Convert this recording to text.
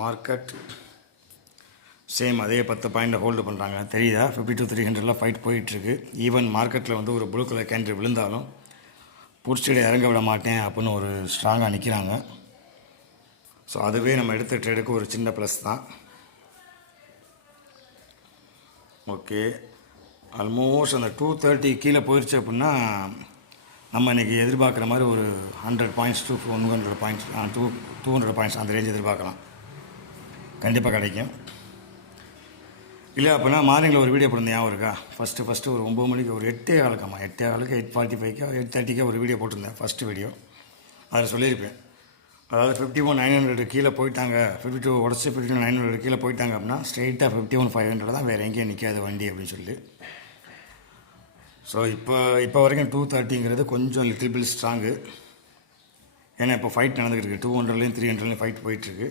Market same அதே 10 பாயிண்டில் hold பண்ணுறாங்க. தெரியுதா? 52-300 ஃபைட் போயிட்டுருக்கு. ஈவன் மார்க்கெட்டில் வந்து ஒரு ப்ளூ கலர் கேண்டில் விழுந்தாலும் புடிச்சிட்டு இறங்க விட மாட்டேன் அப்படின்னு ஒரு ஸ்ட்ராங்காக நிற்கிறாங்க. ஸோ அதுவே நம்ம எடுத்த ட்ரேடுக்கு ஒரு சின்ன ப்ளஸ் தான். ஓகே, ஆல்மோஸ்ட் அந்த 230 கீழே போயிடுச்சு அப்படின்னா நம்ம இன்றைக்கி எதிர்பார்க்குற மாதிரி ஒரு 100 பாயிண்ட்ஸ் to 100 பாயிண்ட்ஸ் 200 பாயிண்ட்ஸ் அந்த ரேஞ்ச் எதிர்பார்க்கலாம். கண்டிப்பாக கிடைக்கும். இல்லை அப்படின்னா மார்னிங்கில் ஒரு வீடியோ போட்டிருந்தேன், ஞாபகம் இருக்கா? ஃபஸ்ட்டு ஒரு 9 மணிக்கு ஒரு 8:15 8:15 8:45 8:30 ஒரு வீடியோ போட்டிருந்தேன். ஃபஸ்ட்டு வீடியோ அதில் சொல்லியிருப்பேன். அதாவது 51,900 கீழே போயிட்டாங்க, 52 உடச்சி 52,900 கீழே போயிட்டாங்க அப்படின்னா ஸ்ட்ரெயிட்டாக 51,500 தான், வேறு எங்கேயும் நிற்காது வண்டி அப்படின்னு சொல்லி. ஸோ இப்போ வரைக்கும் 230ங்கிறது கொஞ்சம் லிட்டில் பில் ஸ்ட்ராங்கு. ஏன்னா இப்போ ஃபைட் நடந்துக்கிட்டு இருக்குது. 200லேயும் 300லேயும் ஃபைட் போயிட்டுருக்கு.